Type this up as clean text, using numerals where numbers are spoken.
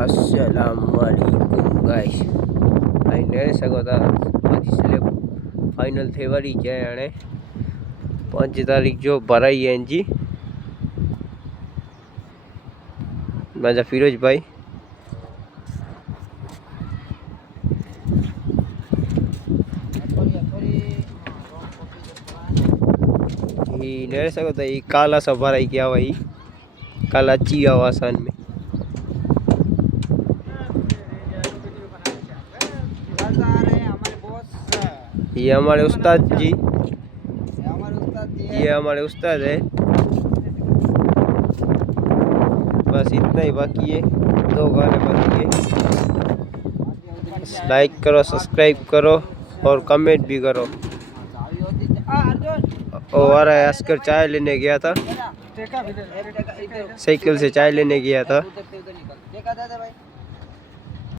अस्सलामुअलैकुम guys I नेरे सको था बाकी स्लेब फाइनल थे वाली क्या है 5 तारीख जो भराई है जी माजा फिरोज भाई नेरे सको था ये काला सा भराई क्या भाई काला चिया आसान में ये हमारे उस्ताद जी ये हमारे उस्ताद है। बस इतना ही बाकी है, 2 गाने बाकी है। लाइक करो, सब्सक्राइब करो और कमेंट भी करो। और आ रहा है अस्कर चाय लेने गया था, साइकिल से चाय लेने गया था।